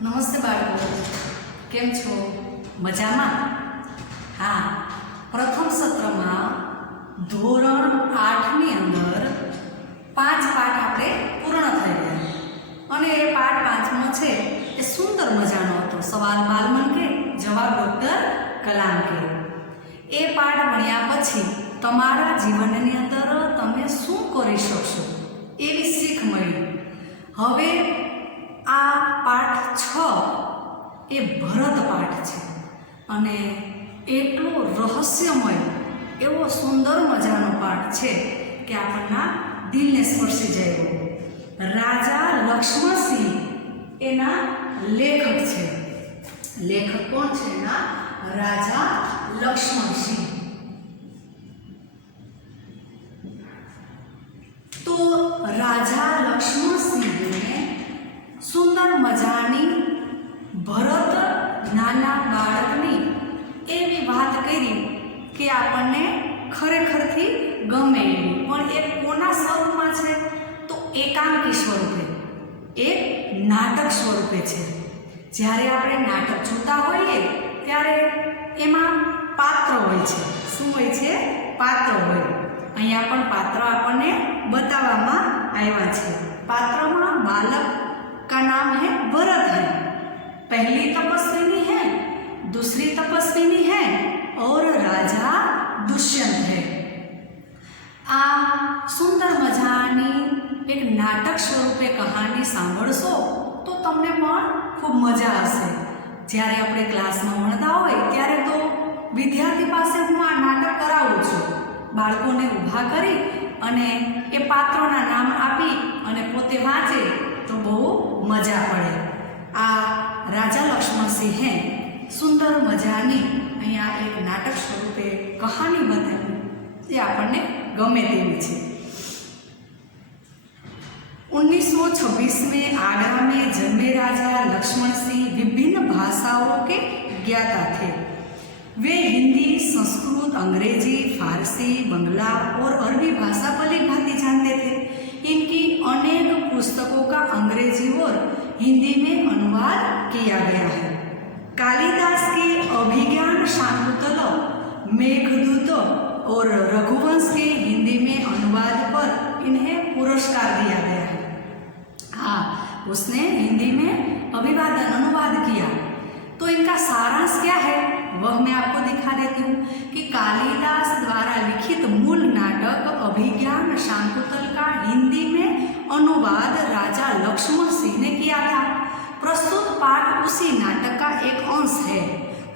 नमस्ते बाळको, केम छो? मजामां? हाँ, प्रथम सत्र में धोरण 8 नी अंदर 5 पाठ आपणे पूर्ण थई गया अने ए पाठ 5मो छे ए सुंदर मजानो हतो। सवाल बालमन के जवाब डॉक्टर कलाम के। ए पाठ भण्या पछी तमारा जीवननी अंदर तमे शुं करी शकशो एवी सीख मळी। हवे आ पाठ 6 ए भरत पाठ छे अने एटलो रहस्यमय एवो सुंदर मजानो पाठ छे कि आपणना दिलने स्पर्शी जाय। राजा लक्ष्मण सिंह एना लेखक छे। लेखक कोण छे ना? राजा लक्ष्मण सिंह। तो राजा लक्ष्मण सिंह ने सुंदर मजानी भरत नाना बाळकनी एवी बात करी कि आपने खरेखरथी गमे एवी। पण ए कोना स्वरूपमां छे? तो एकांकी स्वरूपे, एक नाटक स्वरूपे छे। ज्यारे आपणे नाटक जोता होईए त्यारे एमां पात्र होय छे। शुं होय छे? पात्र होय। अहींया पण पात्र आपणे बताववामां आव्या छे। पात्रमां बालक का नाम है भरत है। पहली तपस्विनी है, दूसरी तपस्विनी है और राजा दुष्यंत है। आ सुंदर मजानी एक नाटक स्वरूपे कहानी सांभळशो तो तमने पण खूब मजा आवशे। ज्यारे आपणे क्लासमां भणता होय त्यारे तो विद्यार्थी पासे हूँ आ नाटक करावुं छुं। बाळकोने ऊभा करी अने ए पात्रोना नाम आपी अने पोते वांचे तो बहु मजा पड़े। आ राजा लक्ष्मण सिंहे सुंदर मजानी अहींया एक नाटक स्वरूपे कहानी बतावी जे आपने गमे तेवी छे। 1926 में आगरा में जन्मे राजा लक्ष्मण सिंह विभिन्न भाषाओं के ज्ञाता थे। वे हिंदी, संस्कृत, अंग्रेजी, फारसी, बंगला और अरबी भाषा भली भांति जानते थे। इनकी अनेक पुस्तकों का अंग्रेजी और हिंदी में अनुवाद किया गया है। कालिदास के अभिज्ञान शाकुंतल, मेघदूत और रघुवंश के हिंदी में अनुवाद पर इन्हें पुरस्कार दिया गया है। हाँ, उसने हिंदी में अभिवादन अनुवाद किया। तो इनका सारांश क्या है वह मैं आपको दिखा देती हूँ कि कालिदास द्वारा लिखित मूल नाटक अभिज्ञान शाकुंतल का हिंदी में अनुवाद राजा लक्ष्मण सिंह ने किया था। प्रस्तुत पाठ उसी नाटक का एक अंश है।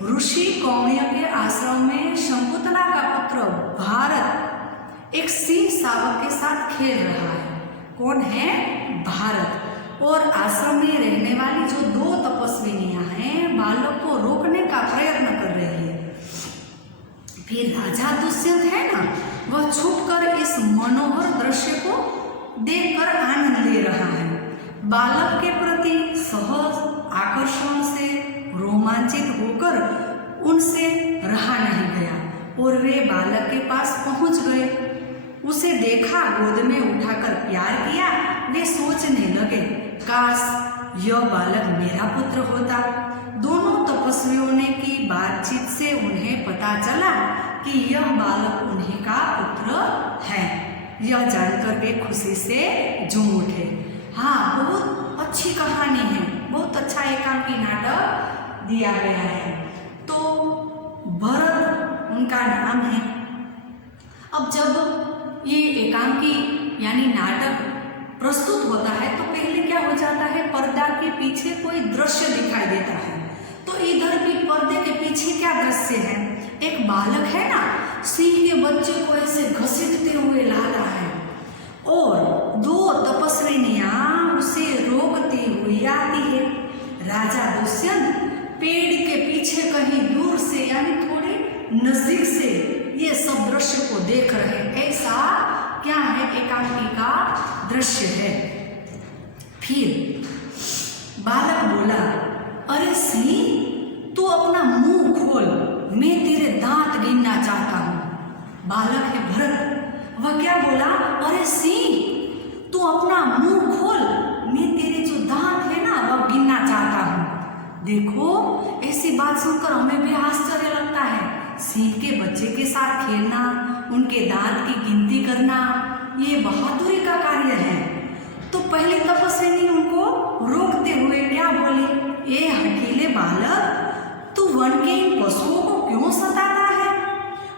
ऋषि कौण्य के आश्रम में शकुंतला का पुत्र भारत एक सिंह शावक के साथ खेल रहा है। कौन है? भारत। और आश्रम में रहने वाली जो 2 तपस्विनियां हैं बालक को रोकने का प्रयत्न कर रही है। फिर राजा दुष्यंत है ना, वह छुपकर इस मनोहर दृश्य को देखकर आनंद ले रहा है। बालक के प्रति सहज आकर्षण से रोमांचित होकर उनसे रहा नहीं गया और वे बालक के पास पहुंच गए। उसे देखा, गोद में उठाकर प्यार किया। वे सोचने लगे, काश यह बालक मेरा पुत्र होता। दोनों तपस्वियों ने की बातचीत से उन्हें पता चला कि यह बालक उन्हीं का पुत्र है। यह जानकर वे खुशी से झूम उठे। हाँ, बहुत अच्छी कहानी है, बहुत अच्छा एकांकी नाटक दिया गया है। तो भरत उनका नाम है। अब जब ये एकांकी यानी नाटक प्रस्तुत होता है तो पहले क्या हो जाता है, पर्दा के पीछे कोई दृश्य दिखाई देता है। तो इधर भी पर्दे के पीछे क्या दृश्य है? एक बालक है ना, सिंह के बच्चे को ऐसे घसीटते हुए ला रहा है और 2 तपस्विनियां उसे रोकती हुई आती है। राजा दुष्यंत पेड़ के पीछे कहीं दूर से यानी थोड़ी नजदीक से ये सब दृश्य को देख रहे हैं। ऐसा क्या है? एकांकी का दृश्य है। फिर बालक बोला, अरे सिंह तू अपना मुंह खोल, मैं तेरे दांत गिनना चाहता हूँ। बालक है भरत, वह क्या बोला? अरे सिंह तू अपना मुंह खोल, मैं तेरे जो दांत है ना वह गिनना चाहता हूँ। देखो, ऐसी बात सुनकर हमें भी आश्चर्य लगता है। सिंह के बच्चे के साथ खेलना, उनके दांत की गिनती करना, ये बहादुरी का कार्य है। तो पहले तपस्विनी उनको रोकते हुए क्या बोली, ए हठीले बालक, तू वन के इन पशुओं को क्यों सताता है?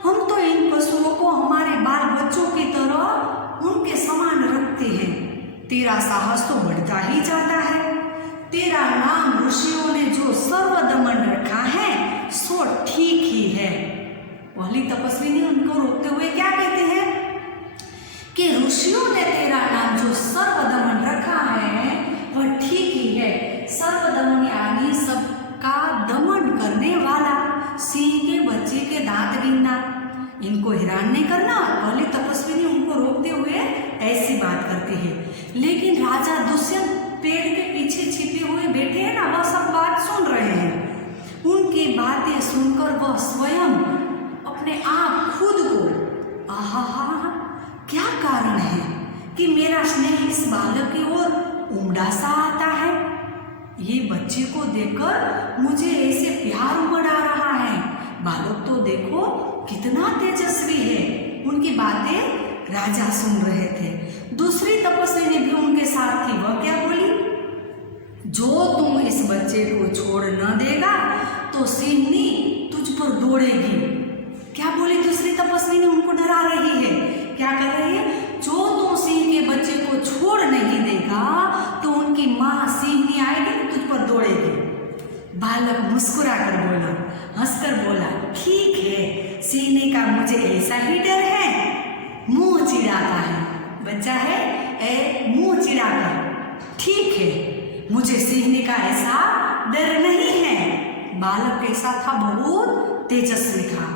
हम तो इन पशुओं को हमारे बाल बच्चों की तरह उनके समान रखते हैं। तेरा साहस तो बढ़ता ही जाता है। तेरा नाम ऋषियों ने जो सर्वदमन रखा है सो ठीक ही है। पहली तपस्विनी उनको रोकते हुए क्या कहते हैं कि ऋषियों ने तेरा नाम जो सर्वदमन रखा है वह ठीक ही है। सर्वदमन यानी सबका दमन करने वाला। सिंह के बच्चे के दांत गिनना, इनको हैरान नहीं करना। पहली तपस्विनी उनको रोकते हुए ऐसी बात करती है। लेकिन राजा दुष्यंत पेड़ के पीछे छिपे हुए बैठे हैं ना, वह सब बात सुन रहे हैं। उनकी बातें सुनकर वह स्वयं अपने आप खुद को, आहा, क्या कारण है कि मेरा स्नेह इस बालक की ओर उमड़ा सा आता है? ये बच्चे को देखकर मुझे ऐसे प्यार उमड़ आ रहा है। बालक तो देखो कितना तेजस्वी है। उनकी बातें राजा सुन रहे थे। दूसरी तपस्विनी भी उनके साथ थी। वह क्या बोली, जो तुम इस बच्चे को छोड़ न देगा तो सिंहनी तुझ पर दौड़ेगी। क्या बोली दूसरी तपस्विनी, उनको डरा रही है। क्या कर रही है, जो तुम सिंह के बच्चे को छोड़ नहीं देगा तो उनकी माँ सिंहनी आएगी तुझ पर दौड़ेगी। बालक मुस्कुरा कर बोला, हंसकर बोला, ठीक है, सिंहनी का मुझे ऐसा ही डर है। मुंह चिढ़ाता है, बच्चा है, मुंह चिढ़ाकर, ठीक है, मुझे सिंहनी का ऐसा डर नहीं है। बालक कैसा था, बहुत तेजस्वी था।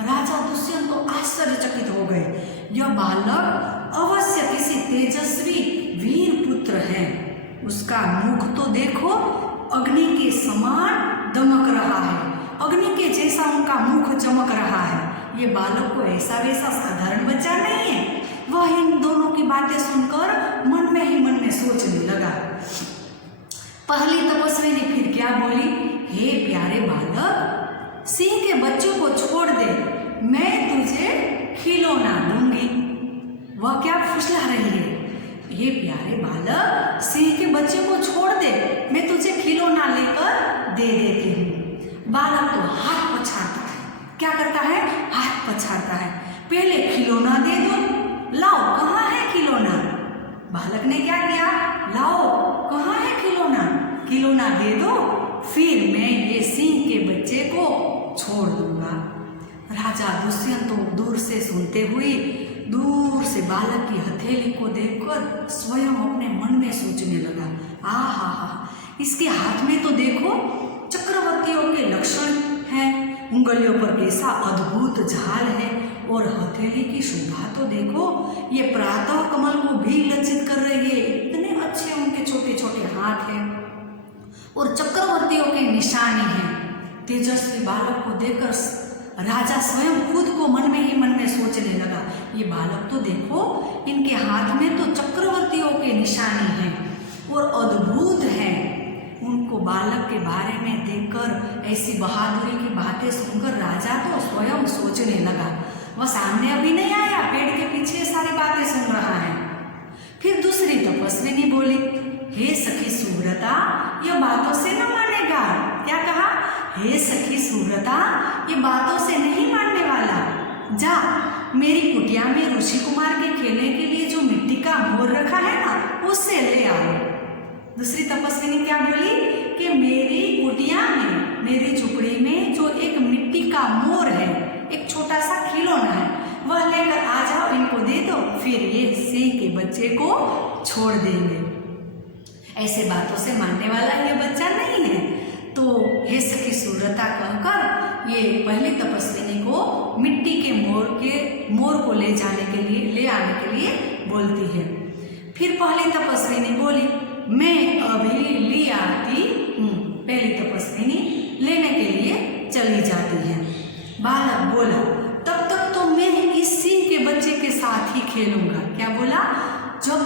राजा दुष्यंत तो आश्चर्यचकित हो गए। यह बालक अवश्य किसी तेजस्वी वीर पुत्र है। उसका मुख तो देखो, अग्नि के समान दमक रहा है। अग्नि के जैसा उनका मुख चमक रहा है। ये बालक को ऐसा वैसा साधारण बच्चा नहीं है। वह इन दोनों की बातें सुनकर मन में ही मन में सोचने लगा। पहली तपस्विनी फिर क्या बोली, हे प्यारे बालक, सिंह के बच्चों को छोड़ दे, मैं तुझे खिलौना दूंगी। वह क्या फुसला रही है, ये प्यारे बालक, सिंह के बच्चे को छोड़ दे, मैं तुझे खिलौना लेकर दे देती हूँ। बालक तो हाथ पछाड़ता है। क्या करता है, हाथ पछाड़ता है। पहले खिलौना दे दो, लाओ कहाँ है खिलौना। बालक ने क्या किया, लाओ कहाँ है खिलौना, खिलौना दे दो, फिर मैं ये सिंह के बच्चे को छोड़ दूंगा। राजा दुष्यंत तो दूर से सुनते हुए, दूर से बालक की हथेली को देखकर स्वयं अपने मन में सोचने लगा, आहा, इसके हाथ में तो देखो चक्रवर्तियों के लक्षण हैं, उंगलियों पर कैसा अद्भुत झाल है, और हथेली की शोभा तो देखो, ये प्रातः कमल को भी लज्जित कर रही है। इतने अच्छे उनके छोटे छोटे हाथ हैं और चक्रवर्तियों के निशाने हैं। तेजस्वी बालक को देखकर राजा स्वयं खुद को मन में ही मन में सोचने लगा, ये बालक तो देखो, इनके हाथ में तो चक्रवर्तियों के निशाने हैं और अद्भुत हैं। उनको बालक के बारे में देखकर, ऐसी बहादुरी की बातें सुनकर राजा तो स्वयं सोचने लगा। वह सामने अभी नहीं आया, पेड़ के पीछे सारी बातें सुन रहा है। फिर दूसरी तपस्विनी बोली, हे सखी सुव्रता, यह बातों से न मानेगा। क्या कहा, हे सखी सुव्रता, ये बातों से नहीं मानने वाला। जा, मेरी कुटिया में ऋषि कुमार के खेलने के लिए जो मिट्टी का मोर रखा है ना, उससे ले आओ। दूसरी तपस्विनी क्या बोली कि मेरी कुटिया में, मेरी झुपड़ी में जो एक मिट्टी का मोर है, एक छोटा सा खिलौना है, वह लेकर आ जाओ, इनको दे दो, फिर ये सिंह के बच्चे को छोड़ देंगे। ऐसे बातों से मानने वाला ये बच्चा नहीं है। तो हे सखी सुव्रता कहकर ये पहली तपस्विनी को मिट्टी के मोर को ले आने के लिए बोलती है। फिर पहली तपस्विनी बोली, मैं अभी ले आती हूँ। पहली तपस्विनी लेने के लिए चली जाती है। बालक बोला, तब तक तो मैं इस सिंह के बच्चे के साथ ही खेलूंगा। क्या बोला, जब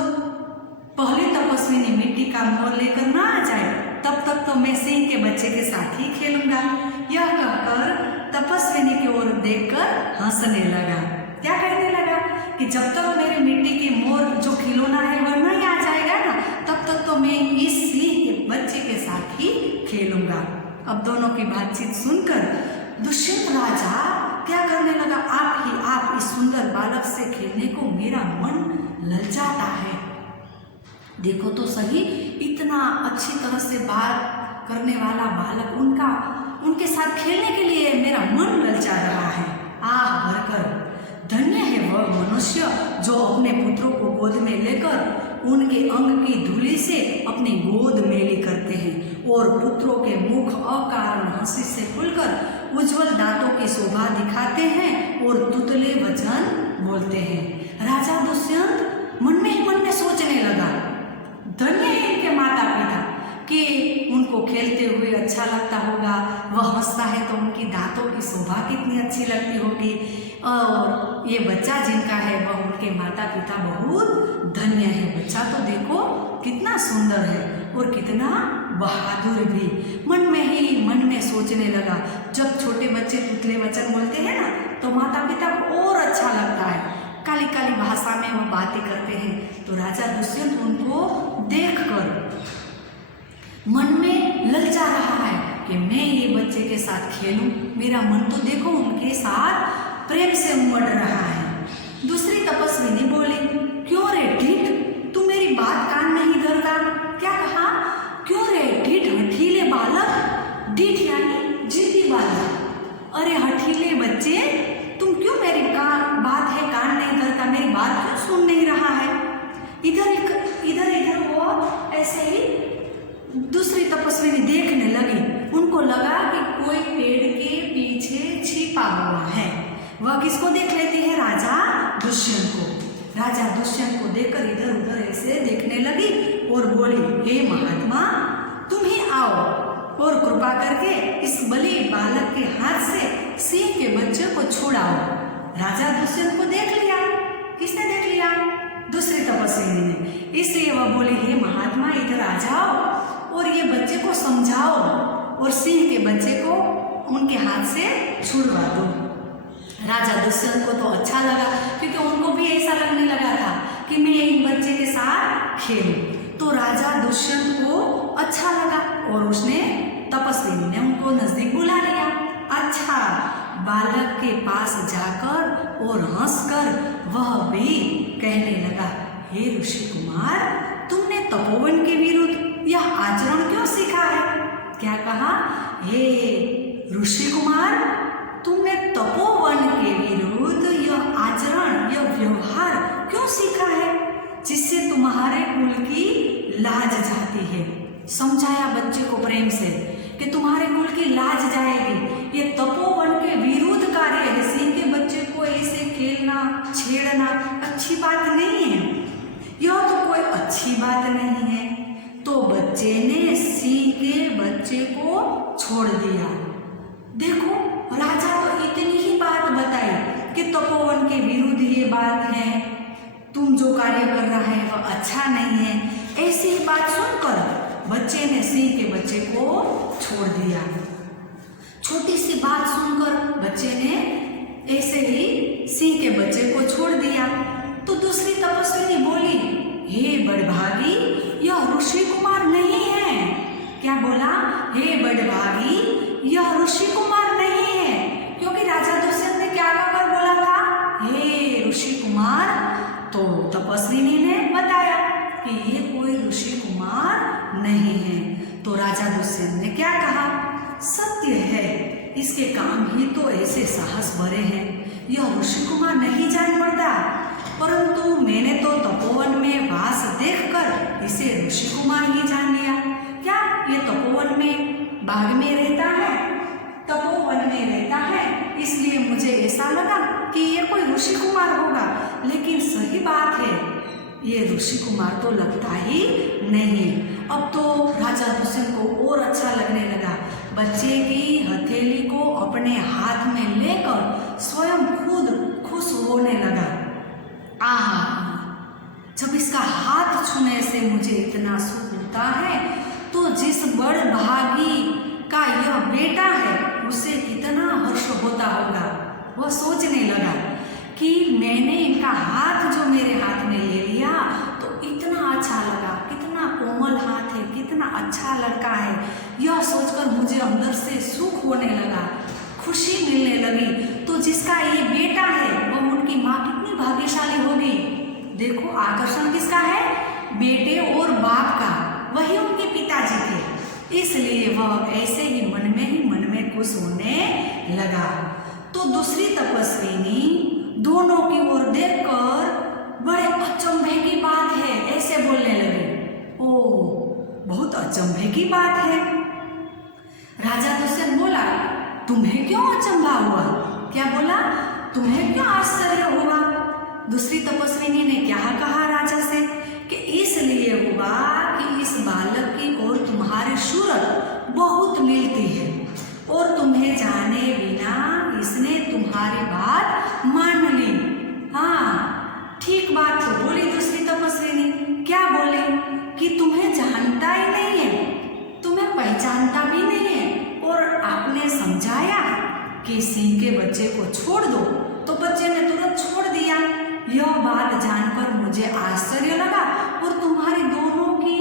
पहली तपस्विनी मिट्टी का मोर लेकर ना आ जाए तब तब तक तो मैं सिंह के बच्चे के साथ ही खेलूंगा। यह कहकर तपस्विनी की ओर देखकर हंसने लगा। क्या कहने लगा कि जब तक मेरे मिट्टी के मोर जो खिलौना है वह नहीं आ जाएगा ना, तब तक तो मैं इस सिंह के बच्चे के साथ ही खेलूंगा। अब दोनों की बातचीत सुनकर दुष्यंत राजा क्या करने लगा, आप इस सुंदर बालक से खेलने को मेरा मन ललचाता है। देखो तो सही, इतना अच्छी तरह से बात करने वाला बालक, उनके साथ खेलने के लिए मेरा मन ललचा रहा है। आह भरकर धन्य है वह मनुष्य जो अपने पुत्रों को गोद में लेकर उनके अंग की धूलि से अपनी गोद मेली करते हैं और पुत्रों के मुख अकारण हंसी से खुलकर उज्जवल दांतों की शोभा दिखाते हैं और तुतले वचन बोलते हैं। राजा दुष्यंत मन में ही मन में सोचने लगा, धन्य है इनके माता पिता कि उनको खेलते हुए अच्छा लगता होगा, वह हंसता है तो उनकी दांतों की शोभा कितनी अच्छी लगती होगी, और ये बच्चा जिनका है वह उनके माता पिता बहुत धन्य है। बच्चा तो देखो कितना सुंदर है और कितना बहादुर भी। मन में सोचने लगा। जब छोटे बच्चे तुतले वचन बोलते हैं ना तो माता पिता को और अच्छा लगता है, काली काली भाषा में वो बातें करते हैं। तो राजा दुष्यंत उनको देखकर मन में ललचा रहा है कि मैं ये बच्चे के साथ खेलूं। मेरा मन तो देखो उनके साथ प्रेम से उमड़ रहा है। दूसरी तपस्विनी बोली, क्यों रे ढीठ, तू मेरी बात कान नहीं धरता? क्या कहा? क्यों रे ढीठ हठीले बालक, ढीठ यानी जिद्दी बालक। अरे हठीले बच्चे, तुम क्यों मेरी बात है कान नहीं धरता, मेरी बात क्यों सुन नहीं रहा है? इधर वो ऐसे ही दूसरी तपस्विनी देखने लगी। उनको लगा कि कोई पेड़ के पीछे छिपा हुआ है। वह किसको देख लेती है? राजा दुष्यंत को। राजा दुष्यंत को देखकर इधर उधर ऐसे देखने लगी और बोली, हे महात्मा, तुम ही आओ और कृपा करके इस बलि बालक के हाथ से सिंह के बच्चे को छुड़ाओ। राजा दुष्यंत को देख लिया। किसने देख लिया? दूसरी तपस्विनी ने। इसलिए वह बोली, हे महात्मा, इधर आ जाओ और ये बच्चे को समझाओ और सिंह के बच्चे को उनके हाथ से छुड़वा दो। राजा दुष्यंत को तो अच्छा लगा, क्योंकि उनको भी ऐसा लगने लगा था कि मैं एक बच्चे के साथ खेलूं। तो राजा दुष्यंत को अच्छा लगा और उसने तपस्विनी ने उनको नजदीक बुला लिया। अच्छा, बालक के पास जाकर और हंसकर वह भी कहने लगा, हे ऋषि कुमार, तुमने तपोवन के विरुद्ध यह आचरण क्यों सीखा है? क्या कहा? हे ऋषि कुमार, तुमने तपोवन के विरुद्ध यह आचरण, यह व्यवहार क्यों सीखा है जिससे तुम्हारे कुल की लाज जाती है? समझाया बच्चे को प्रेम से कि तुम्हारे कुल की लाज जाएगी। ये तपोवन के विरुद्ध कार्य है। सिंह के बच्चे को ऐसे खेलना, छेड़ना अच्छी बात नहीं है। यह तो कोई अच्छी बात नहीं है। तो बच्चे ने सिंह के बच्चे को छोड़ दिया। देखो, राजा तो इतनी ही बात बताई कि तपोवन के विरुद्ध ये बात है, तुम जो कार्य कर रहा है वह अच्छा नहीं है। ऐसी ही बात सुनकर बच्चे ने सिंह के बच्चे को छोड़ दिया। छोटी सी बात सुनकर बच्चे ने ऐसे ही सिंह के बच्चे को छोड़ दिया। तो दूसरी तपस्विनी बोली, हे बड़भागी, यह ऋषि कुमार नहीं है। क्या बोला? हे बड़भागी, यह ऋषि कुमार नहीं है। क्योंकि राजा दुष्यंत ने क्या कहकर बोला था? हे ऋषि कुमार। तो तपस्विनी ने बताया कि ये कोई ऋषि कुमार नहीं है। तो राजा दुष्यंत ने क्या कहा? सत्य है, इसके काम ही तो ऐसे साहस भरे हैं। यह ऋषि कुमार नहीं जान पड़ता, परंतु मैंने तो तपोवन में वास देखकर इसे ऋषि कुमार ही जान लिया। क्या ये तपोवन में बाग में रहता है? तपोवन में रहता है, इसलिए मुझे ऐसा लगा कि ये कोई ऋषि कुमार होगा। लेकिन सही बात है, ये ऋषि कुमार तो लगता ही नहीं। अब तो राजा दुष्यंत को और अच्छा लगने लगा। बच्चे की हथेली को अपने हाथ में लेकर स्वयं खुद खुश होने लगा। आहा, जब इसका हाथ छूने से मुझे इतना सुख मिलता है तो जिस बड़भागी का यह बेटा है उसे कितना हर्ष होता होगा। वह सोचने लगा कि मैंने इनका हाथ जो मेरे हाथ में ले लिया तो इतना अच्छा लगा, कितना कोमल हाथ है, कितना अच्छा लड़का है। यह सोचकर मुझे अंदर से सुख होने लगा, खुशी मिलने लगी। तो जिसका ये बेटा है वह उनकी माँ कितनी भाग्यशाली होगी। देखो आकर्षण किसका है, बेटे और बाप का, वही उनके पिताजी थे। इसलिए वह ऐसे ही मन में खुश होने लगा। तो दूसरी तपस्विनी दोनों की ओर देखकर बड़े अचंभे की बात है ऐसे बोलने लगे। ओ बहुत अचंभे की बात है। राजा दुष्यंत बोला, तुम्हें क्यों अचंभा हुआ? क्या बोला? तुम्हें क्यों आश्चर्य हुआ? दूसरी तपस्विनी ने क्या कहा राजा से कि इसलिए हुआ कि इस बालक की और तुम्हारी सूरत बहुत मिलती है और तुम्हें जाने बिना इसने तुम्हारी बात मान ली। हाँ ठीक बात तो बोली दूसरी तपस्विनी। क्या बोली? कि तुम्हें जानता ही नहीं है, तुम्हें पहचानता भी नहीं है, और आपने समझाया कि सिंह के बच्चे को छोड़ दो तो बच्चे ने तुरंत छोड़ दिया। यह बात जानकर मुझे आश्चर्य लगा और तुम्हारी दोनों की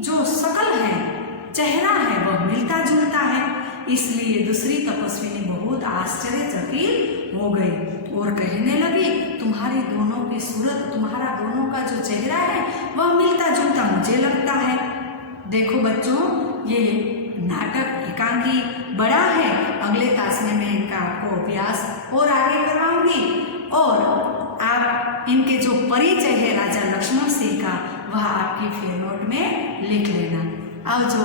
जो शकल है, चेहरा है, वह मिलता जुलता है। इसलिए दूसरी तपस्विनी बहुत आश्चर्यचकित हो गई और कहने लगी, तुम्हारी दोनों की सूरत, तुम्हारा दोनों का जो चेहरा है वह मिलता जुलता मुझे लगता है। देखो बच्चों, ये नाटक एकांकी बड़ा है। अगले क्लास में मैं इनका आपको अभ्यास और आगे करवाऊंगी और आप इनके जो परिचय है राजा लक्ष्मण सिंह का वह आपकी फेयर नोट में लिख लेना। आओ जो